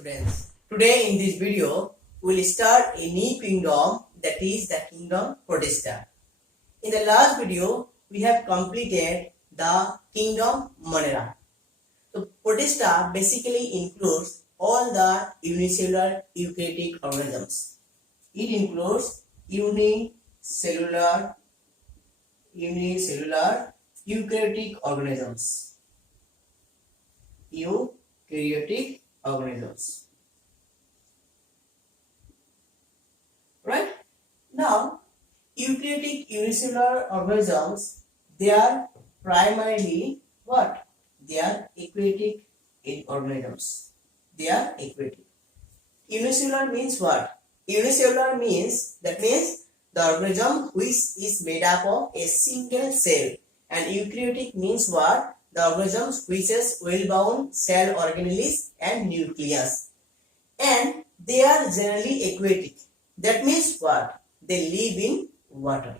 students. Today in this video, we will start a new kingdom, that is the kingdom Protista. In the last video, we have completed the kingdom Monera. So Protista basically includes all the unicellular eukaryotic organisms. It includes unicellular eukaryotic organisms. Eukaryotic organisms. Right? Now, eukaryotic unicellular organisms, they are primarily what? They are aquatic organisms. They are aquatic. Unicellular means what? Unicellular means, that means the organism which is made up of a single cell. And eukaryotic means what? The organisms which has well-bound cell organelles and nucleus. And they are generally aquatic. That means what? They live in water.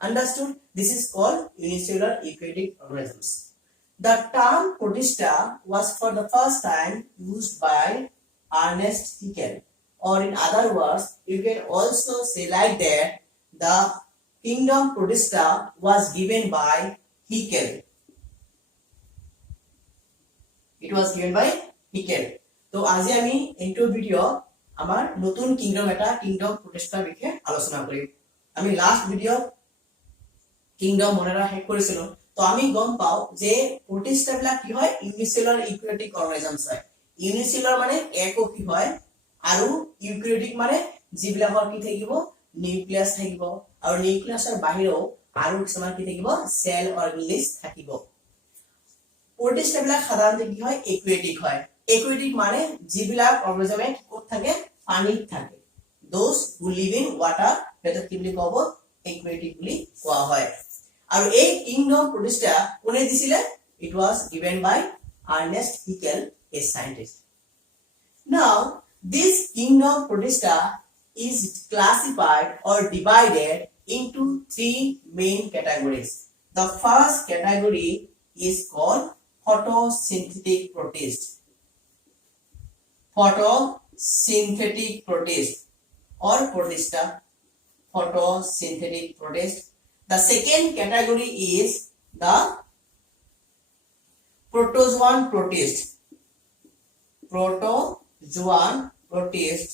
Understood? This is called unicellular aquatic organisms. The term Protista was for the first time used by Ernest Haeckel. Or in other words, you can also say like that, the kingdom Protista was given by Haeckel. It was given by Haeckel. তো আজি আমি ইনটো video আমার নতুন kingdom এটা kingdom প্রতিষ্ঠা বিষয়ে আলোচনা করিম। আমি লাস্ট ভিডিও কিংডম মনেরা শেষ কৰিছিল। তো আমি গম পাও যে প্রতিষ্ঠাবিলা কি হয়, ইউনিসেলুলার ইউক্যারিওটিক অর্গানিজমস হয়। ইউনিসেলুলার মানে এককী হয় আৰু ইউক্যারিওটিক মানে যিবিলাকৰ কি থাকিব, নিউক্লিয়াস থাকিব আৰু নিউক্লিয়াসৰ বাহিৰেও আৰু কিছুমান কি থাকিব, সেল অৰ্গানেলছ থাকিব। প্রোটিস্টবিলাক সাধাৰণতে কি হয়, একুৱেটিক হয়। একুৱেটিক মানে যিবিলাক অৰ্গানিজমে ক'ত থাকে, পানীত থাকে। Those who live in water, এটা কি বুলি ক'ব, একুৱেটিক বুলি কোৱা হয়। আৰু এই কিংডম প্ৰতিষ্ঠা কোনে দিছিলে? It was given by Ernst Haeckel, a scientist. Now this kingdom protista is classified or divided into three main categories. The first category is called photosynthetic protist. Photosynthetic protist or protista. Photosynthetic protist. The second category is the protozoan protist. Protozoan protist.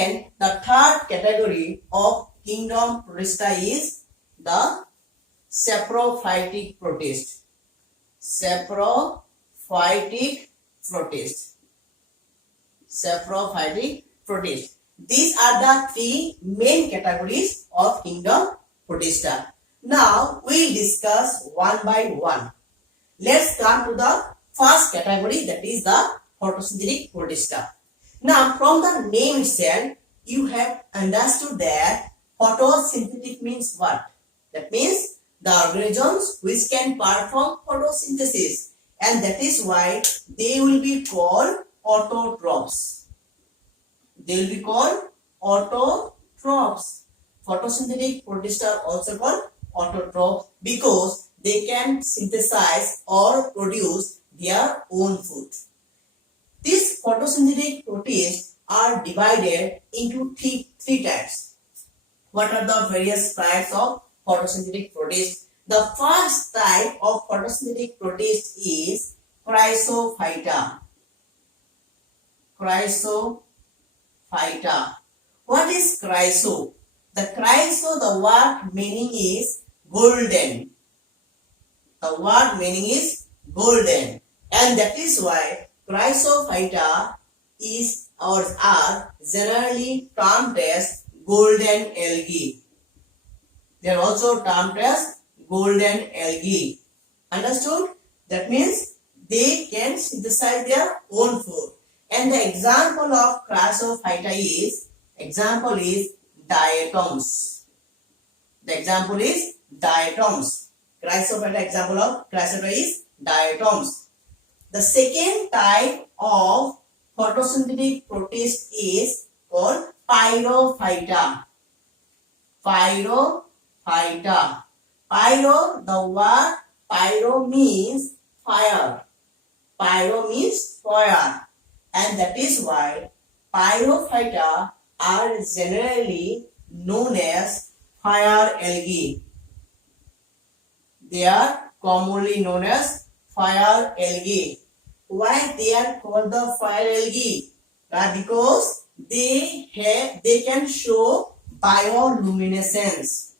And the third category of kingdom protista is the saprophytic protist. Saprophytic protist. Saprophytic protist. These are the three main categories of kingdom protista. Now we'll discuss one by one. Let's come to the first category, that is the photosynthetic protista. Now from the name itself, you have understood that photosynthetic means what? That means the organisms which can perform photosynthesis, and that is why they will be called autotrophs. They will be called autotrophs. Photosynthetic protista are also called autotrophs because they can synthesize or produce their own food. These photosynthetic protists are divided into three types. What are the various types of photosynthetic protists? The first type of photosynthetic protist is chrysophyta. Chrysophyta. What is chryso? The chryso, the word meaning is golden. The word meaning is golden, and that is why chrysophyta is or are generally termed as golden algae. They are also termed as golden algae. Understood? That means they can synthesize their own food. And the example of chrysophyta is diatoms. The example is diatoms. Chrysophyta, example of chrysophyta is diatoms. The second type of photosynthetic protist is called pyrophyta. Pyrophyta. Pyro, the word pyro means fire. Pyro means fire. and that is why pyrophyta are generally known as fire algae. They are commonly known as fire algae. Why they are called the fire algae? Because they can show bioluminescence.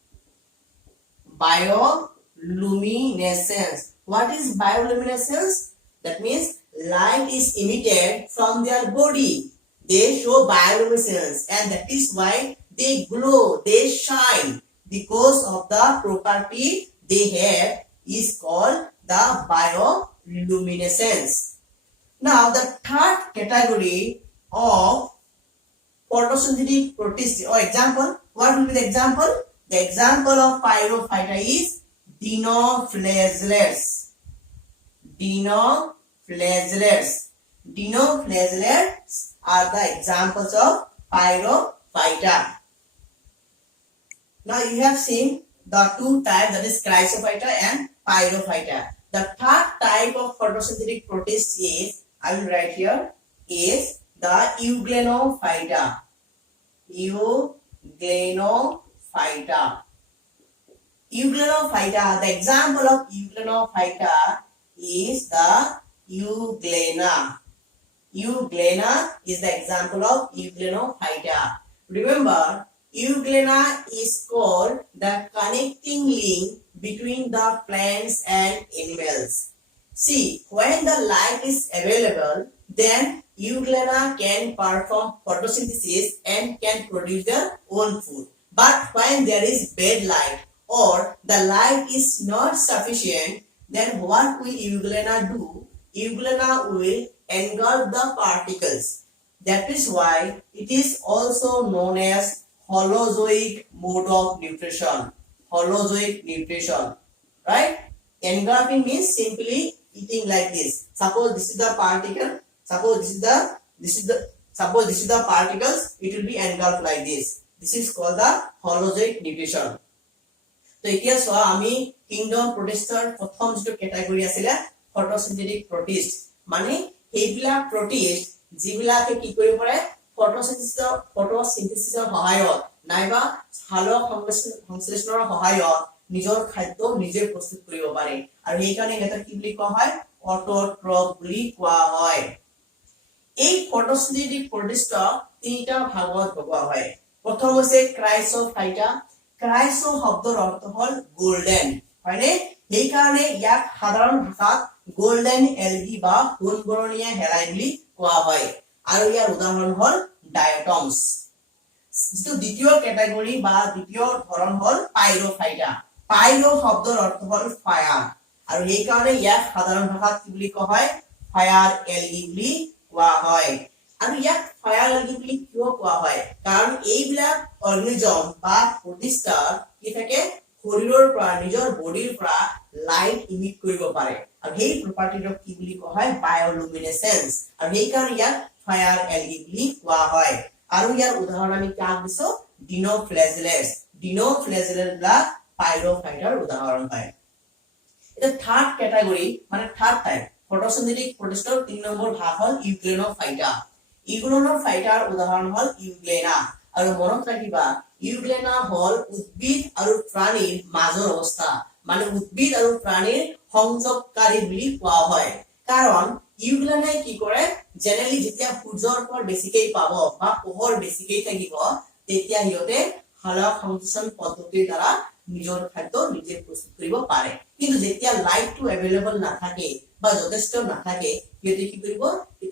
Bioluminescence. What is bioluminescence? That means light is emitted from their body. They show bioluminescence, and that is why they glow, they shine, because of the property they have is called the bioluminescence. Now the third category of photosynthetic protists or example, what will be the example? The example of pyrophyta is dinoflagellates. Dinoflagellates are the examples of pyrophyta. Now you have seen the two types, that is chrysophyta and pyrophyta. The third type of photosynthetic protist is, I will write here, is the euglenophyta. Euglenophyta. The example of euglenophyta is the euglena. Euglena is the example of euglenophyta. Remember, euglena is called the connecting link between the plants and animals. See, when the light is available, then euglena can perform photosynthesis and can produce their own food. But when there is bad light or the light is not sufficient, then what will euglena do? Euglena will engulf the particles. That is why it is also known as holozoic mode of nutrition. Holozoic nutrition, right? Engulfing means simply eating like this. Suppose this is the particle. Suppose this is the particles. It will be engulfed like this. This is called the holozoic nutrition. So এতিয়া চোৱা আমি kingdom প্ৰটিষ্টৰ প্ৰথম যেটো category আছিল photosynthetic protist, মানে এইবিলাক protist যিবিলাকে কি কৰিব পাৰে ফটোসিন্থেসিসৰ সহায়ত নাইবা সালোক সংশ্লেষণৰ সহায়ত নিজৰ খাদ্য নিজে প্ৰস্তুত কৰিব পাৰে, আৰু এই কাৰণে এটা কি বুলি কোৱা হয়, অটোট্ৰফ বুলি কোৱা হয়। এই ফটোসিন্থেটিক প্ৰটিষ্ট তিনিটা ভাগত ভগোৱা হয়। প্ৰথম হৈছে ক্ৰাইসোফাইটা। ক্ৰাইসো শব্দৰ অৰ্থ হল গোল্ডেন, হয়নে? এই কাৰণে ইয়াক সাধাৰণ ভাষাত গোল্ডেন এলগি বা সোণবৰণীয়া হেৰাই বুলি কোৱা হয়, আৰু ইয়াৰ উদাহৰণ হল ডায়টমস। যেটো দ্বিতীয় ক্যাটাগৰী বা দ্বিতীয় ধৰণ হল পাইৰোফাইটা। পাইৰো শব্দৰ অৰ্থ হল ফায়াৰ, আৰু এই কাৰণে ইয়াক সাধাৰণ ভাষাত কি বুলি কোৱা হয়, ফায়াৰ এলগি বুলি কোৱা হয়। আৰু ইয়াক ফায়াৰ এলগি বুলি কিয় কোৱা হয়? কাৰণ এইবিলাক অৰ্গানিজম বা প্ৰটিষ্টা কি থাকে, শৰীৰৰ পৰা নিজৰ বডিৰ পৰা লাইট ইমিট কৰিব পাৰে, আৰু সেই প্ৰপাৰ্টিটোক কি বুলি কোৱা হয়, বায়োলুমিনেসেন্স, আৰু এই কাৰণে ইয়াক ফায়াৰ এলগি বুলি কোৱা হয়। আৰু ইয়াৰ উদাহৰণ আমি কাক দিছো, ডিনোফ্লেজেলেটস। ডিনোফ্লেজেলেটবিলাক পাইৰোফাইটাৰ উদাহৰণ হয়। এটা থার্ড ক্যাটাগরি মানে থার্ড টাইপ ফটোসিন্থেটিক প্রোটিস্টৰ 3 নম্বৰ ভাগ হল ইউগ্লেনোফাইটা। ইউগ্লেনোফাইটাৰ উদাহৰণ হল ইউগ্লেনা, আৰু মনত ৰাখিবা ইউগ্লেনা হল উদ্ভিদ আৰু প্ৰাণীৰ মাজৰ অৱস্থা, মানে উদ্ভিদ আৰু প্ৰাণীৰ সংযোগকাৰী বুলি কোৱা হয়। কাৰণ ইউগ্লেনাই কি কৰে, জেনেৰেলি যেতিয়া সূৰ্যৰ পোহৰ বেছিকৈ পাব বা পোহৰ বেছিকৈ থাকিব, তেতিয়া হিয়তে সালোক সংশ্লেষণ পদ্ধতিৰ দ্বাৰা নিজৰ খাদ্য নিজে প্ৰস্তুত কৰিব পাৰে। কিন্তু যেতিয়া লাইটটো अवेलेबल নাথাকে বা যথেষ্ট নাথাকে, হিয়তে কি কৰিব,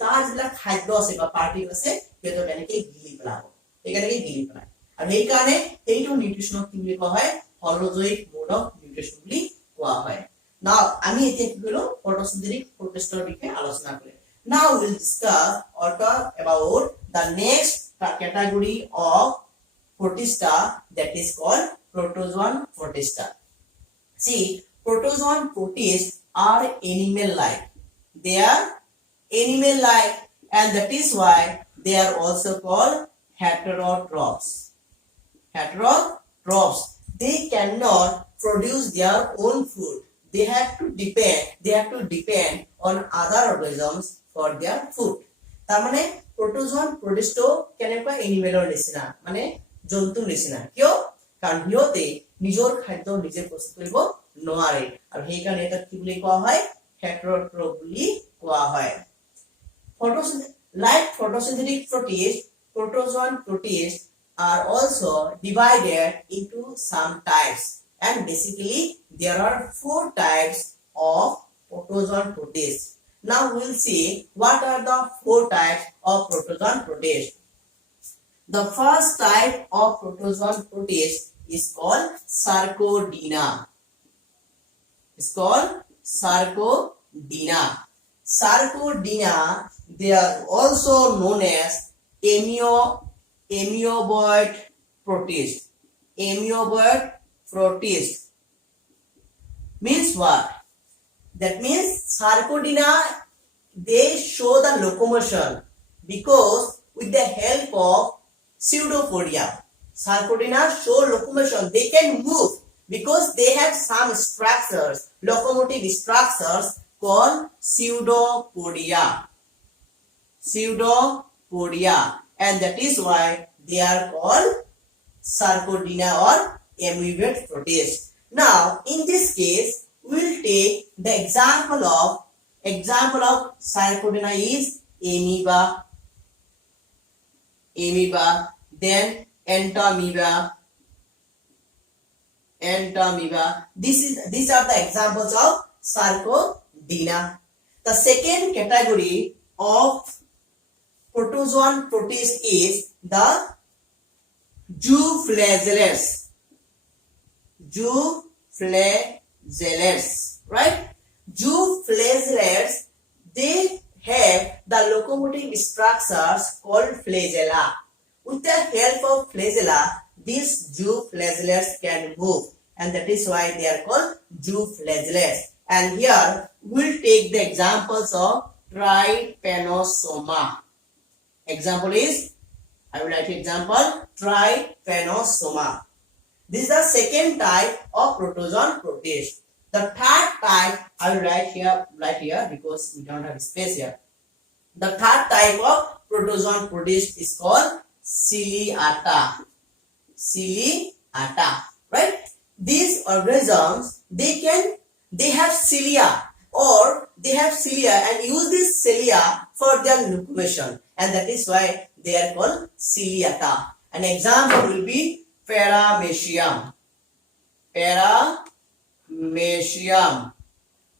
তাৰ যিলা খাদ্য আছে বা পাৰ্টিকল আছে হিয়তে কেনেকৈ গিলি পেলাব, একেলগে গিলি পেলায়, আৰু এই কাৰণে এইটো নিউট্ৰিশনক কি বুলি কোৱা হয়, হলোজোইক মোড অফ নিউট্ৰিশন বুলি কোৱা হয়। নাও আমি এতিয়া কি কৰিলো, ফটোসিন্থেটিক প্ৰটিষ্টৰ বিষয়ে আলোচনা কৰিলো। Now we will discuss or talk about the next category of protista, that is called protozoan protista. See, protozoan protists are animal-like. They are animal-like, and that is why they are also called heterotrophs. Heterotrophs. They cannot produce their own food. They have to depend on other organisms for their food. তাৰ মানে প্ৰটোজোৱান protist কেনেকুৱা এনিমেলৰ নিচিনা মানে জন্তুৰ নিচিনা কিয় কাৰণ সিহঁতে নিজৰ খাদ্য নিজে প্ৰস্তুত কৰিব নোৱাৰে আৰু সেই কাৰণে এটা কি বুলি কোৱা হয় হেটেৰট্ৰফ বুলি কোৱা হয় like photosynthetic protists protozoan protists are also divided into some types and basically there are 4 types of protozoan protists. Now we will see what are the 4 types of protozoan protists. The first type of protozoan protist is called Sarcodina. It's called Sarcodina. Sarcodina, they are also known as amoeboid protist. Amoeboid protist means what? That means Sarcodina, they show the locomotion because with the help of pseudopodia. Sarcodina show locomotion. They can move because they have some structures, locomotive structures called pseudopodia. Pseudopodia, and that is why they are called Sarcodina or amoeboid protist. Now, in this case, we will take the example of Sarcodina is amoeba, then entamoeba. These are the examples of Sarcodina. The second category of protozoan protist is the zoophagians. Right? Zoophagians, they have the locomotive structures called flagella. With the help of flagella, these zoophagians can move, and that is why they are called zoophagians. And here we'll take the examples of Trypanosoma. Example is, I will write example Trypanosoma. This is the second type of protozoan protist. The third type I will write here because we don't have space here. The third type of protozoan protist is called Ciliata. Right? These organisms, they have cilia and use this cilia for their locomotion, and that is why they are called Ciliata. An example will be Paramecium.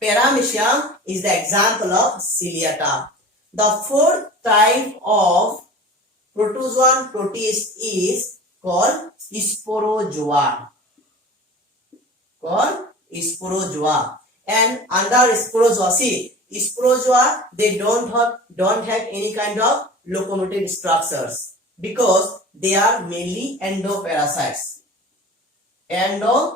Paramecium is the example of Ciliata. The fourth type of protozoan protist is called Sporozoa. And under Sporozoa, they don't have any kind of locomotive structures because they are mainly endoparasites. They are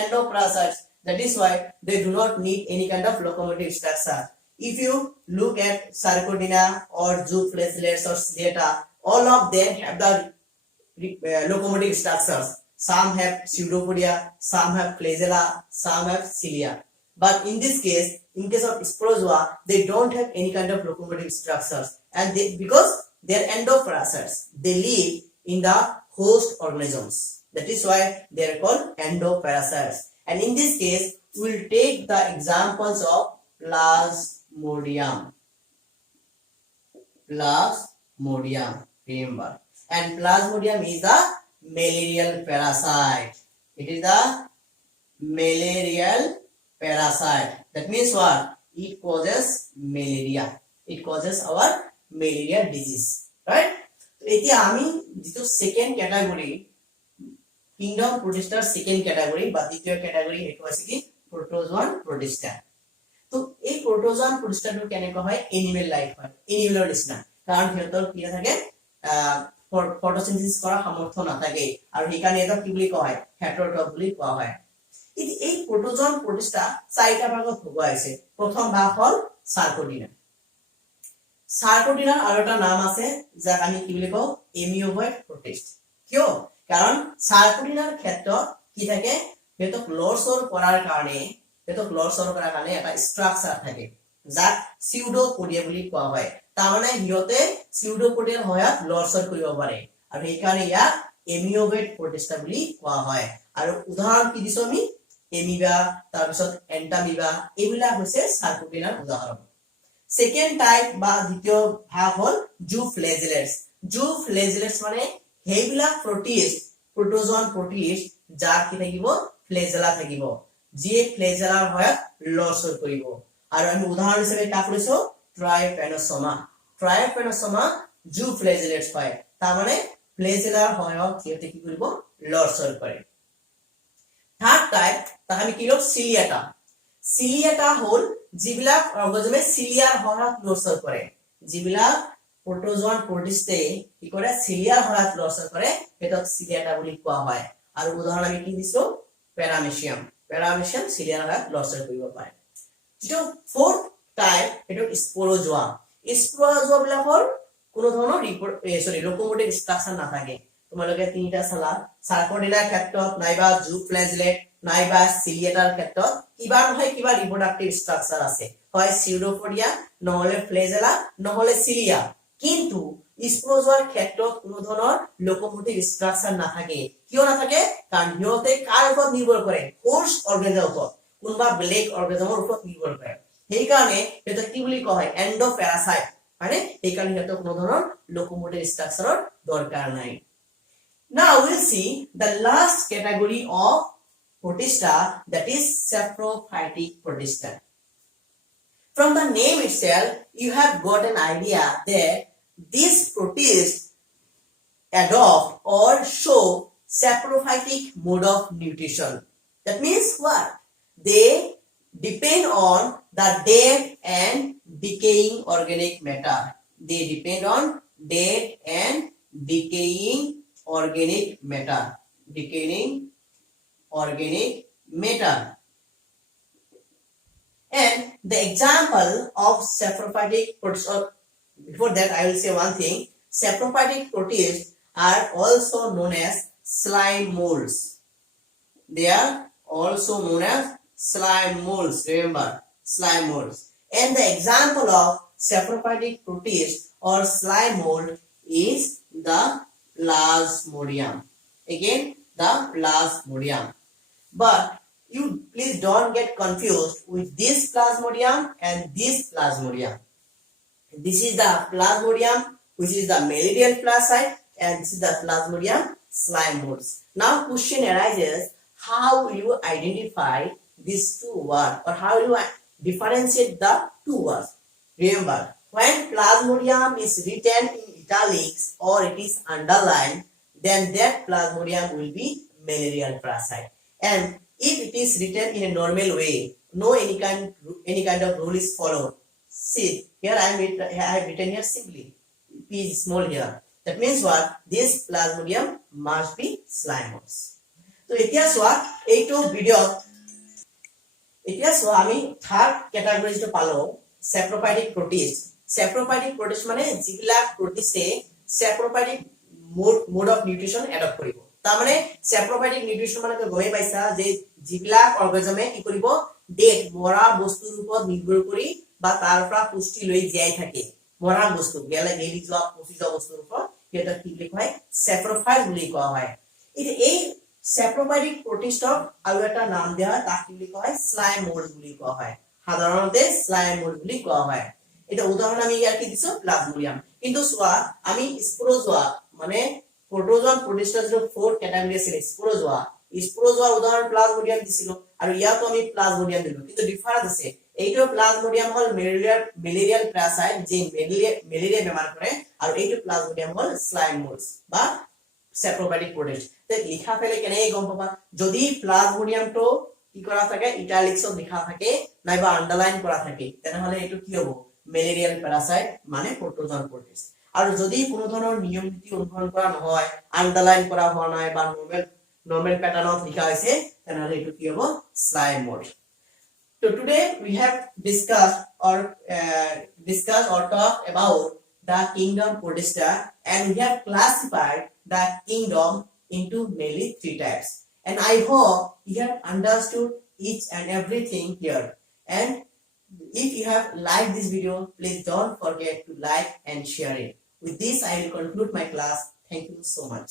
endoparasites. That is why they do not need any kind of locomotive structure. If you look at Sarcodina or zoophagians or Ciliata, all of them have the locomotive structures. Some have pseudopodia, some have flagella, some have cilia. But in this case, in case of Sporozoa, they don't have any kind of locomotive structures, and because they are endoparasites, they live in the host organisms. That is why they are called endoparasites. And in this case, we will take the examples of Plasmodium. Remember. And Plasmodium is the malarial parasite. It is the malarial parasite. That means what? It causes malaria. It causes our malaria disease. Right? এতিয়া আমি যেটো second category kingdom প্রোটিস্টার second category বা দ্বিতীয় category এটো আছে কি protozoan Protista তো এই প্রোটোজোয়ান প্রোটিস্টাটো কেনেকৈ হয় এনিমেল লাইফ হয় এনিমেলৰ নিচিনা কাৰণ সিহঁতৰ কি থাকে ফটোসিনথেসিস কৰা সামৰ্থ্য নাথাকে আৰু সেইকাৰণে এটা কি বুলি কোৱা হয় হেটেৰট্ৰফ বুলি কোৱা হয় এই প্ৰোটোজোয়ান প্ৰোটিস্টা চাৰিটা ভাগত ভগোৱা হৈছে প্ৰথম ভাগ হ'ল সাৰ্কোডিনা সার্কোডিনার আরো একটা নাম আছে যাক আমি কি বলি কও এমিওবয়েড প্রোটিস্ট কিয় কারণ সার্কোডিনার ক্ষেত্ৰত কি থাকে হেতক লৰসৰ কৰাৰ কাৰণে এটা স্ট্ৰাকচাৰ থাকে যাক সিউডোপডিয়া বুলি কোৱা হয় তাৰমানে হিয়তে সিউডোপডিয়াৰ সহায়ত লৰচৰ কৰিব পাৰে আৰু এই কাৰণে ইয়াক এমিওবেট প্ৰটিষ্টা বুলি কোৱা হয় আৰু উদাহৰণ কি দিছো আমি এমিবা তাৰ পিছত এন্টামিবা এইবিলাক হৈছে সাৰ্কোপিনাৰ উদাহৰণ সেকেন্ড টাইপ বা দ্বিতীয় ভাগ হল জুফ্লেজেলেটস জুফ্লেজেলেটস মানে হেইবিলাক প্ৰটোজোয়ান প্ৰোটিষ্ট যাৰ কি থাকিব ফ্লেজেলা থাকিব যিয়ে ফ্লেজেলাৰ সহায়ত লৰচৰ কৰিব আৰু আমি উদাহৰণ হিচাপে কাক লৈছো ট্ৰাইপেনোসোমা জুফ্লেজেলেটস হয় তাৰ মানে ফ্লেজেলাৰ সহায়ত সিহঁতে কি কৰিব লৰচৰ কৰে থাৰ্ড টাইপ তাক আমি কি লম সিলিয়াটা হল যিবিলাক অৰ্গানিজমে সিলিয়াৰ সহায়ত লৰচৰ কৰে যিবিলাক প্ৰটোজোয়ান প্ৰোটিষ্টে কি কৰে সিলিয়াৰ সহায়ত লৰচৰ কৰে হেতক সিলিয়াটা বুলি কোৱা হয় আৰু উদাহৰণ আমি কি দিছো প্যাৰামেচিয়াম সিলিয়াৰ সহায়ত লৰচৰ কৰিব পাৰে যেটো ফোৰ্থ টাইপ এটো স্পোৰোজোয়া বিলাকৰ কোনো ধৰণৰ লোকোমোটিভ ষ্ট্ৰাকচাৰ নাথাকে তোমালোকে তিনিটা চালা সাৰ্কোডিনাৰ ক্ষেত্ৰত নাইবা জুফ্লেজেলেট নাইবা সিলিয়েটাৰ ক্ষেত্ৰত কিবা নহয় কিবা ৰিপ্ৰডাক্টিভ ষ্ট্ৰাকচাৰ আছে হয় সিউডোপডিয়া নহলে ফ্লেজেলা নহলে সিলিয়া কিন্তু স্পোৰোজোৱাৰ ক্ষেত্ৰত কোনো ধৰণৰ লোকোমোটিভ ষ্ট্ৰাকচাৰ নাথাকে কিয় নাথাকে কাৰণ হিয়তে কাৰ ওপৰত নিৰ্ভৰ কৰে হোষ্ট অৰ্গানিজমৰ ওপৰত কোনবা বেলেগ অৰ্গানিজমৰ ওপৰত নিৰ্ভৰ কৰে সেই কাৰণে এটা কি বুলি কোৱা হয় এন্ডোপ্যাৰাসাইট মানে এই কাৰণে এটা কোনো ধৰণৰ লোকোমোটিভ ষ্ট্ৰাকচাৰৰ দৰকাৰ নাই now we'll see the last category of protista that is saprophytic protista from the name itself you have got an idea that these protists adopt or show saprophytic mode of nutrition that means what they depend on the dead and decaying organic matter they depend on dead and decaying organic matter and the example of saprophytic protists before that I will say one thing saprophytic protists are also known as slime molds they are also known as slime molds remember slime molds and the example of saprophytic protist or slime mold is the plasmodium again the plasmodium but you please don't get confused with this plasmodium and this plasmodium this is the plasmodium which is the malarial parasite and this is the plasmodium slime molds now question arises how will you identify these two words or how will you differentiate the two words remember when plasmodium is written in italics or it is underlined then that plasmodium will be malarial parasite and if it is written in a normal way no any kind of rule is followed see here I have written here simply p is small here that means what this plasmodium must be slime molds so এতিয়া সোয়া এইটো video এতিয়া সোয়া আমি third ক্যাটাগরিটো পালো saprophytic protist মানে যিবিলাক প্ৰটিষ্টে saprophytic mode of nutrition adopt কৰিব তাৰ মানে saprophytic nutrition মানে গমে পাইছা যে যিবিলাক অৰ্গানিজমে কি কৰিব ডেট মৰা বস্তুৰ ওপৰত নিৰ্ভৰ কৰি বা তাৰ পৰা পুষ্টি লৈ জীয়াই থাকে মৰা বস্তু গেলি যোৱা পচি যোৱা বস্তুৰ ওপৰত এটা কি বুলি কয় saprophyte বুলি কোৱা হয় এই saprophytic protistক আৰু এটা নাম দিয়া হয় তাক কি বুলি কোৱা হয় slime mold বুলি কোৱা হয় সাধাৰণতে slime mold বুলি কোৱা হয় এটা উদাহৰণ আমি ইয়াত কি দিছো প্লাজমোডিয়াম কিন্তু সোয়া আমি স্পোৰোজোয়া মানে প্ৰটোজোয়ান প্ৰটিষ্টাৰ যে ফোৰ ক্যাটাগৰি আছে স্পোৰোজোয়া উদাহৰণ প্লাজমোডিয়াম দিছিলো আৰু ইয়াতো আমি প্লাজমোডিয়াম দিলো কিন্তু ডিফাৰেন্স আছে এইটো প্লাজমোডিয়াম হল মেলেৰিয়াল প্যাৰাসাইট যে মেলেৰিয়া বেমাৰ কৰে আৰু এইটো প্লাজমোডিয়াম হল স্লাইম মোল্ডস বা saprophytic protist তে লিখা ফেলে কেনে গম পাবা যদি প্লাজমোডিয়ামটো কি কৰা থাকে ইটালিক্সত লিখা থাকে নাইবা আন্ডারলাইন কৰা থাকে তেনেহলে এইটো কি হ'ব মেলেৰিয়াল প্যাৰাসাইট মানে প্ৰটোজোয়ান প্ৰটিষ্ট আৰু যদি কোনো ধৰণৰ নিয়ম নীতি অনুসৰণ কৰা নহয় আন্ডারলাইন কৰা হোৱা নাই বা নরমাল প্যাটাৰ্নত লিখা হৈছে তেনেহলে এইটো কি হ'ব slime mould so today we have discussed or talked about the kingdom Protista and we have classified the kingdom into mainly three types and I hope you have understood each and everything here and If you have liked this video, please don't forget to like and share it. With this, I will conclude my class. Thank you so much.